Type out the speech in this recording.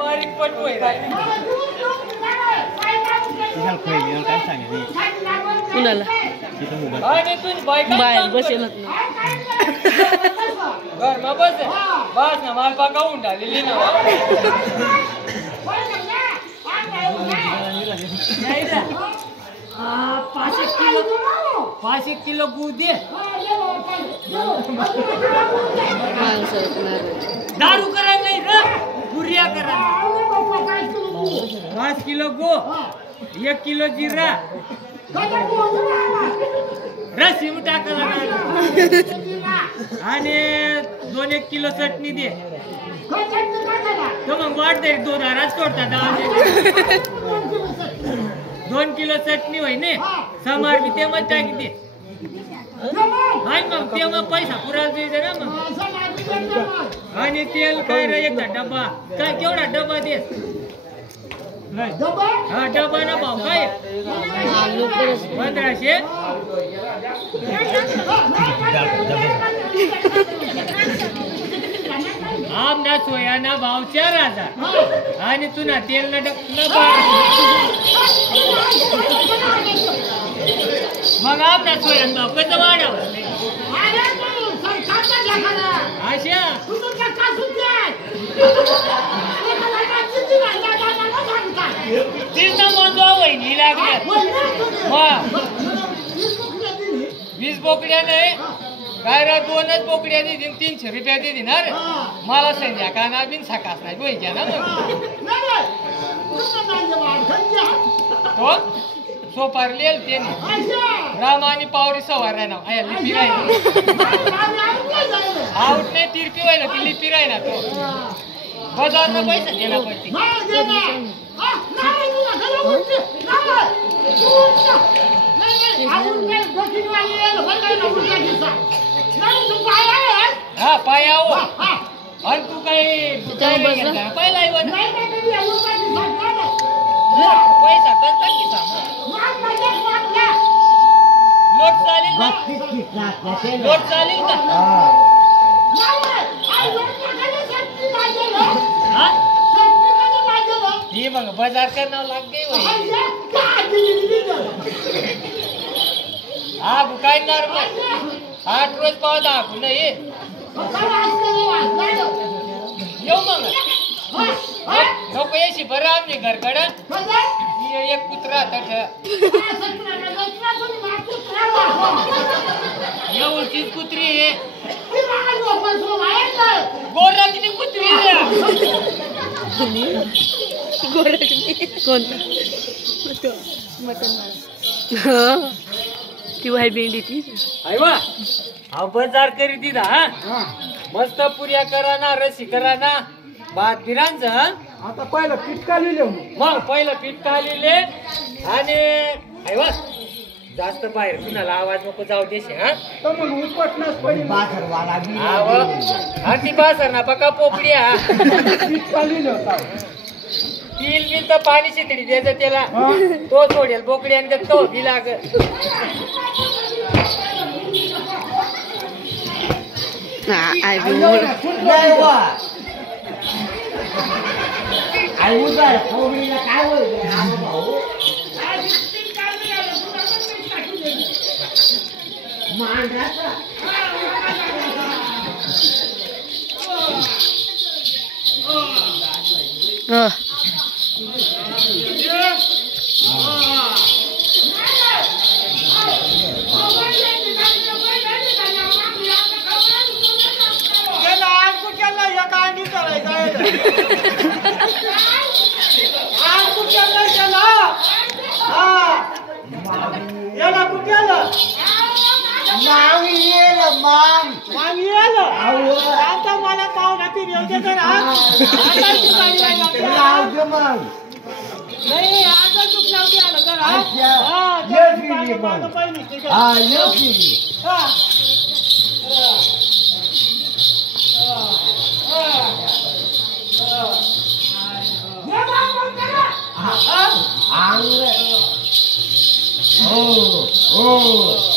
बारीक पण होय काय सांगितलं कुणाला बाहेर बसेल घरमा बस बस ना माल पाका उंडालेली ना 5 किलो दूध दे दारू करा नाही रे पुरिया करा 5 किलो गो 1 किलो जिरा रसीम टाकायला आणि 2-1 किलो चटणी दे तो मग वाटतंय 2 हाराच तोडतात 2 किलो चटणी होय ने समार बी ते मग टाकी दे आणि मग ते मग पैसा पुरा द्यायचा ना मग आणि तेल काय रे एक डब्बा काय केवढा डब्बा दे हा डब्बा ना भाव काय 1500 आमना सोयाना भाव 4000 आणि तुना तेल न मग आमना सोयान भाव कसं वाढावं अशा तीच ना म्हणतो वहिनी लागल्या 20 बोकड्या नाही काय रा 2च बोकड्या देतील 300 रुपया देतील ना रे मला संध्याकाळ बिन सकाळ नाही बोलच्या ना मग सोपार लिहिल त्याने राम आणि पावरी सवार राही ना लिपी राही आउट नाही तिरपी व्हायला ती लिपी राही ना तो बाजारला पैसा द्यायला पडते हा पायाव आणि तू काही पहिला पैसा कंचा किसा लोट चालेल ना लोट चालेल का ही मग बाजार करणार लागते हा काय नॉर्मल 8 रोज पावत आखू नाही येऊ मग नको येशी बरं आम्ही घरकडं एक कुत्रा एवढीच कुत्री आहे गोरा किती कुत्री कोणता ती वाय भेंडी ती हा बाजार करी दिदा हा मस्त पुऱ्या करा ना रसी करा ना भात बिरांच आता पहिलं पीठ काढले मग पहिलं पीठ काढले आणि जास्त बाहेर कुणाला आवाज नको जाऊ देशे हा तर मग उपटणास पहिले हा ती बाजार ना पका पोपड्या पीठ काढले होता तिल बिल तर पाणी शितडी द्यायचं त्याला तो सोडेल बोकडी आणि तो बी लाग आई उदार फोडीला काय होईल मांडराचा मला पाव ना नाही आता चुकल्यावरती आलं तर Oh,